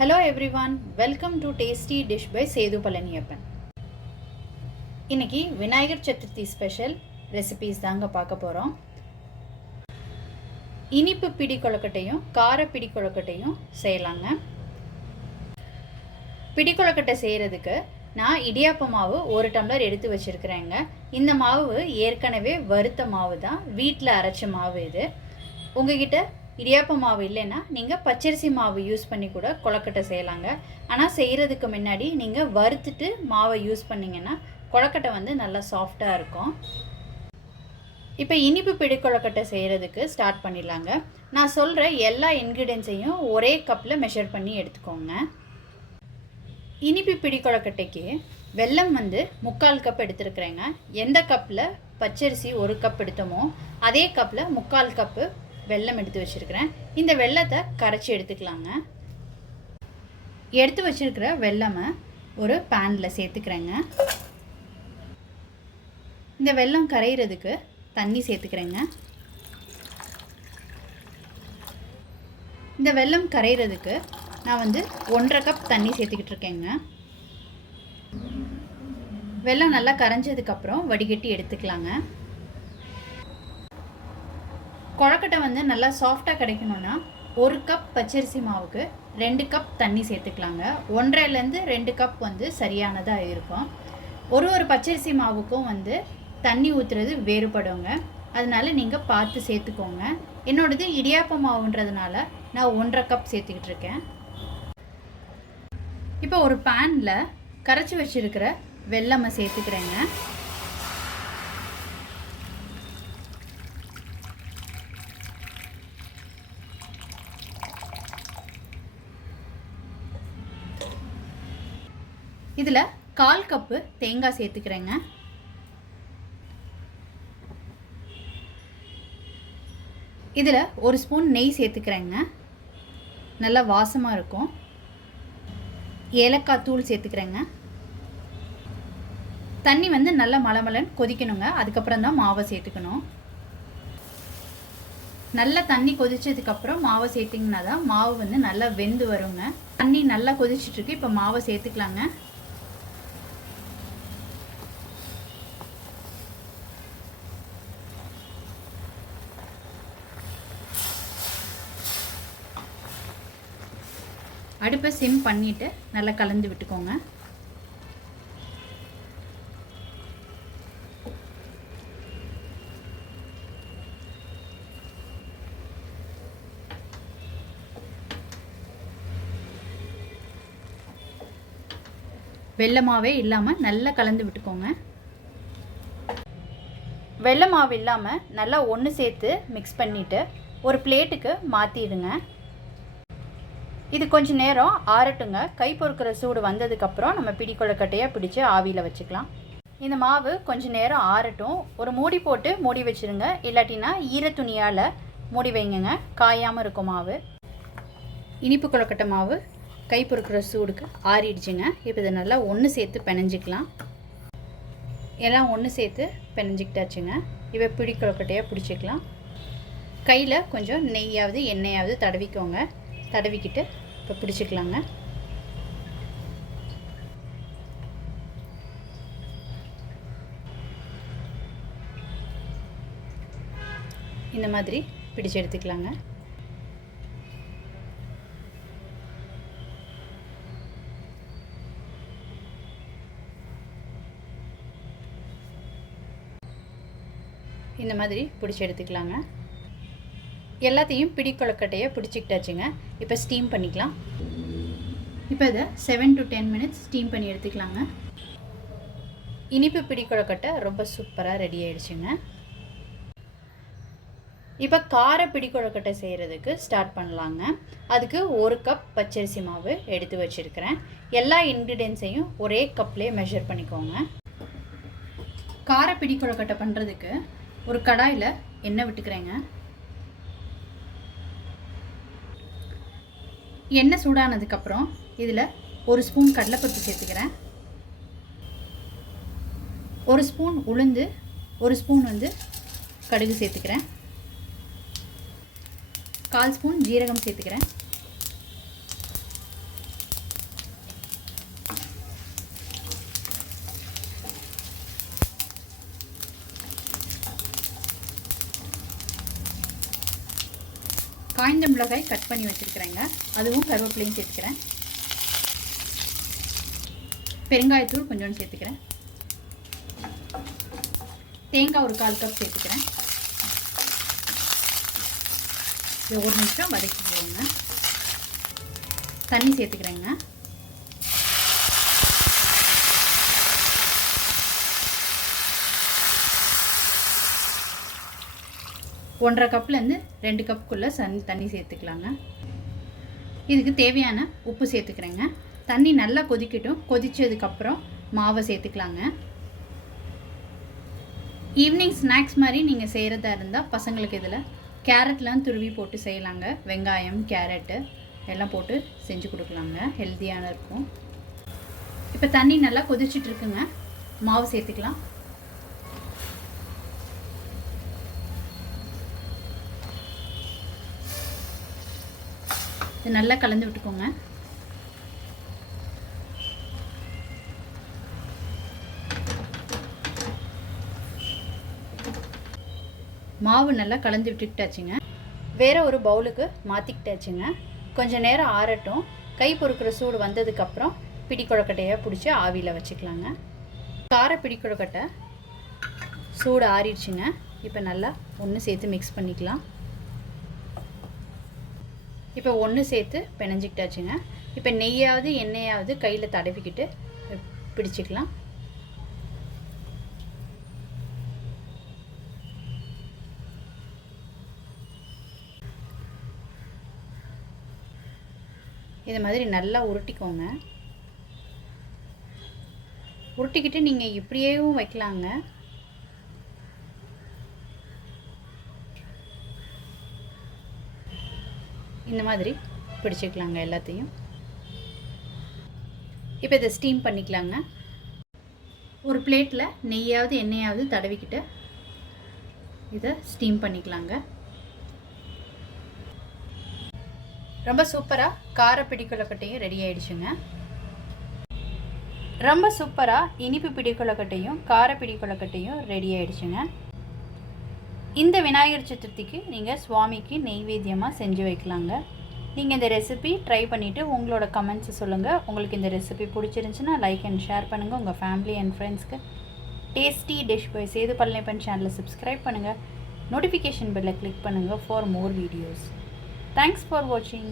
Hello everyone, welcome to Tasty Dish by Sethu Palaniyappan. இன்னைக்கு Vinayagar Chaturthi special recipes தாங்க பார்க்க போகிறோம். இனிப்பு பிடி கொழுக்கட்டையும் கார பிடி கொழுக்கட்டையும் செய்யலாங்க. பிடி கொழுக்கட்டை செய்கிறதுக்கு நான் இடியாப்ப மாவு 1 டம்ளர் எடுத்து வச்சுருக்கிறேங்க. இந்த மாவு ஏற்கனவே வறுத்த மாவு தான், வீட்டில் அரைச்ச மாவு இது. உங்ககிட்ட இடியாப்ப மாவு இல்லைன்னா நீங்கள் பச்சரிசி மாவு யூஸ் பண்ணி கூட கொழுக்கட்டை செய்யலாங்க. ஆனால் செய்கிறதுக்கு முன்னாடி நீங்கள் வறுத்துட்டு மாவை யூஸ் பண்ணிங்கன்னா கொழுக்கட்டை வந்து நல்லா சாஃப்டாக இருக்கும். இப்போ இனிப்பு பிடி கொழுக்கட்டை செய்கிறதுக்கு ஸ்டார்ட் பண்ணிடலாங்க. நான் சொல்கிற எல்லா இன்க்ரீடியன்ஸையும் ஒரே கப்பில் மெஷர் பண்ணி எடுத்துக்கோங்க. இனிப்பு பிடி கொழுக்கட்டைக்கு வெல்லம் வந்து 3/4 கப் எடுத்துருக்குறேங்க. எந்த கப்பில் பச்சரிசி 1 கப் எடுத்தோமோ அதே கப்பில் 3/4 கப்பு வெல்லம் எடுத்து வச்சுருக்கிறேன். இந்த வெல்லத்தை கரைச்சி எடுத்துக்கலாங்க. எடுத்து வச்சுருக்கிற வெல்லமை ஒரு பேனில் சேர்த்துக்கிறேங்க. இந்த வெல்லம் கரைகிறதுக்கு தண்ணி சேர்த்துக்கிறேங்க. இந்த வெல்லம் கரைகிறதுக்கு நான் வந்து 1/2 கப் தண்ணி சேர்த்துக்கிட்டு இருக்கேங்க. வெல்லம் நல்லா கரைஞ்சதுக்கப்புறம் வடிகட்டி எடுத்துக்கலாங்க. கொழுக்கட்டை வந்து நல்லா சாஃப்டாக கிடைக்கணுன்னா 1 கப் பச்சரிசி மாவுக்கு 2 கப் தண்ணி சேர்த்துக்கலாங்க. 1.5லேருந்து 2 கப் வந்து சரியானதாக இருக்கும். ஒரு பச்சரிசி மாவுக்கும் வந்து தண்ணி ஊற்றுறது வேறுபடுங்க. அதனால நீங்கள் பார்த்து சேர்த்துக்கோங்க. என்னோடது இடியாப்ப மாவுன்றதுனால நான் 1.5 கப் சேர்த்துக்கிட்டு இருக்கேன். இப்போ ஒரு பேனில் கரைச்சி வச்சுருக்கிற வெல்லமை சேர்த்துக்கிறேங்க. இதில் 1/4 கப்பு தேங்காய் சேர்த்துக்கிறேங்க. இதில் 1 ஸ்பூன் நெய் சேர்த்துக்கிறேங்க. நல்லா வாசமாக இருக்கும். ஏலக்காய் தூள் சேர்த்துக்கிறேங்க. தண்ணி வந்து நல்லா மலமலன்னு கொதிக்கணுங்க. அதுக்கப்புறம் தான் மாவை சேர்த்துக்கணும். நல்லா தண்ணி கொதிச்சதுக்கப்புறம் மாவை சேர்த்திங்கன்னா தான் மாவு வந்து நல்லா வெந்து வருங்க. தண்ணி நல்லா கொதிச்சிட்ருக்கு. இப்போ மாவை சேர்த்துக்கலாங்க. அடுப்பை சிம் பண்ணிவிட்டு நல்லா கலந்து விட்டுக்கோங்க. வெல்லமாவே இல்லாமல் நல்லா கலந்து விட்டுக்கோங்க. வெல்ல மாவு இல்லாமல் நல்லா ஒன்று சேர்த்து மிக்ஸ் பண்ணிவிட்டு ஒரு பிளேட்டுக்கு மாற்றிடுங்க. இது கொஞ்சம் நேரம் ஆறட்டுங்க. கை பொறுக்கிற சூடு வந்ததுக்கப்புறம் நம்ம பிடி கொழுக்கட்டையாக பிடிச்சி ஆவியில் வச்சுக்கலாம். இந்த மாவு கொஞ்சம் நேரம் ஆறட்டும். ஒரு மூடி போட்டு மூடி வச்சுருங்க. இல்லாட்டினா ஈரத்துணியால் மூடி வைங்க, காயாமல் இருக்கும் மாவு. இனிப்பு கொழுக்கட்டை மாவு கை பொறுக்கிற சூடுக்கு ஆறிடுச்சுங்க. இப்போ இதை நல்லா ஒன்று சேர்த்து பிணைஞ்சிக்கலாம். எல்லாம் ஒன்று சேர்த்து பிணைஞ்சிக்கிட்டாச்சுங்க. இப்போ பிடி கொழுக்கட்டையாக பிடிச்சிக்கலாம். கையில் கொஞ்சம் நெய்யாவது எண்ணெயாவது தடவிக்கோங்க. தடவிக்கிட்டு இப்போ பிடிச்சிக்கலாங்க. இந்த மாதிரி பிடிச்சு எடுத்துக்கலாங்க. இந்த மாதிரி பிடிச்சி எடுத்துக்கலாங்க. எல்லாத்தையும் பிடி கொழுக்கட்டையை பிடிச்சிக்கிட்டாச்சுங்க. இப்போ ஸ்டீம் பண்ணிக்கலாம். இப்போ இதை 7 to 10 மினிட்ஸ் ஸ்டீம் பண்ணி எடுத்துக்கலாங்க. இனிப்பு பிடி கொழுக்கட்டை ரொம்ப சூப்பராக ரெடி ஆகிடுச்சுங்க. இப்போ கார பிடி கொழுக்கட்டை செய்கிறதுக்கு ஸ்டார்ட் பண்ணலாங்க. அதுக்கு 1 கப் பச்சரிசி மாவு எடுத்து வச்சுருக்கிறேன். எல்லா இன்க்ரீடியன்ஸையும் ஒரே கப்லேயே மெஷர் பண்ணிக்கோங்க. கார பிடி கொழுக்கட்டை பண்ணுறதுக்கு ஒரு கடாயில் எண்ணெய் விட்டுக்கிறேங்க. எண்ணெய் சூடானதுக்கப்புறம் இதில் 1 ஸ்பூன் கடலைப்பருப்பு சேர்த்துக்கிறேன். 1 ஸ்பூன் உளுந்து, 1 ஸ்பூன் வந்து கடுகு சேர்த்துக்கிறேன். 1/4 ஸ்பூன் ஜீரகம் சேர்த்துக்கிறேன். காய்ந்த மிளகாய் கட் பண்ணி வச்சுருக்கிறேங்க, அதுவும் கருவேப்பிலையும் சேர்த்துக்கிறேன். பெருங்காயத்தூள் கொஞ்சோண்டு சேர்த்துக்கிறேன். தேங்காய் ஒரு 1/4 கப் சேர்த்துக்கிறேன். இது 1 நிமிஷம் வதக்கிக்கோங்க. தண்ணி சேர்த்துக்கிறேங்க. ஒன்றரை கப்லேருந்து 2 கப்புக்குள்ளே தண்ணி சேர்த்துக்கலாங்க. இதுக்கு தேவையான உப்பு சேர்த்துக்கிறேங்க. தண்ணி நல்லா கொதிக்கட்டும். கொதித்ததுக்கப்புறம் மாவை சேர்த்துக்கலாங்க. ஈவினிங் ஸ்நாக்ஸ் மாதிரி நீங்கள் செய்கிறதா இருந்தால் பசங்களுக்கு இதில் கேரட்லாம் துருவி போட்டு செய்யலாங்க. வெங்காயம், கேரட்டு எல்லாம் போட்டு செஞ்சு கொடுக்கலாங்க, ஹெல்த்தியான இருக்கும். இப்போ தண்ணி நல்லா கொதிச்சிட்ருக்குங்க. மாவு சேர்த்துக்கலாம். இது நல்லா கலந்து விட்டுக்கோங்க. மாவு நல்லா கலந்து விட்டுக்கிட்டாச்சுங்க. வேறு ஒரு பவுலுக்கு மாற்றிக்கிட்டாச்சுங்க. கொஞ்சம் நேரம் ஆறட்டும். கை பொறுக்கிற சூடு வந்ததுக்கப்புறம் பிடி கொழுக்கட்டையாக பிடிச்சி ஆவியில் வச்சுக்கலாங்க. கார பிடி கொழுக்கட்டை சூடு ஆறிடுச்சுங்க. இப்போ நல்லா ஒன்று சேர்த்து மிக்ஸ் பண்ணிக்கலாம். இப்போ ஒன்று சேர்த்து பிணைஞ்சிக்கிட்டாச்சுங்க. இப்போ நெய்யாவது எண்ணெயாவது கையில் தடவிக்கிட்டு பிடிச்சிக்கலாம். இது மாதிரி நல்லா உருட்டிக்கோங்க. உருட்டிக்கிட்டு நீங்கள் இப்படியேவும் வைக்கலாங்க. இந்த மாதிரி பிடிச்சிக்கலாங்க எல்லாத்தையும். இப்போ இதை ஸ்டீம் பண்ணிக்கலாங்க. ஒரு பிளேட்டில் நெய்யாவது எண்ணெயாவது தடவிக்கிட்டு இதை ஸ்டீம் பண்ணிக்கலாங்க. ரொம்ப சூப்பராக கார பிடி கொழுக்கட்டையும் ரெடி ஆகிடுச்சுங்க. ரொம்ப சூப்பராக இனிப்பு பிடி கொழுக்கட்டையும் கார பிடி கொழுக்கட்டையும் ரெடி ஆகிடுச்சுங்க. இந்த விநாயகர் சதுர்த்திக்கு நீங்கள் சுவாமிக்கு நெய்வேத்தியமாக செஞ்சு வைக்கலாங்க. நீங்கள் இந்த ரெசிபி ட்ரை பண்ணிவிட்டு உங்களோட கமெண்ட்ஸை சொல்லுங்கள். உங்களுக்கு இந்த ரெசிபி பிடிச்சிருந்துச்சுன்னா லைக் அண்ட் ஷேர் பண்ணுங்கள். உங்கள் ஃபேமிலி அண்ட் ஃப்ரெண்ட்ஸ்க்கு. Tasty dish by Sethu Palaniappan சேனலை சப்ஸ்கிரைப் பண்ணுங்கள். நோட்டிஃபிகேஷன் பெல்லை கிளிக் பண்ணுங்கள் for more videos. Thanks for வாட்சிங்.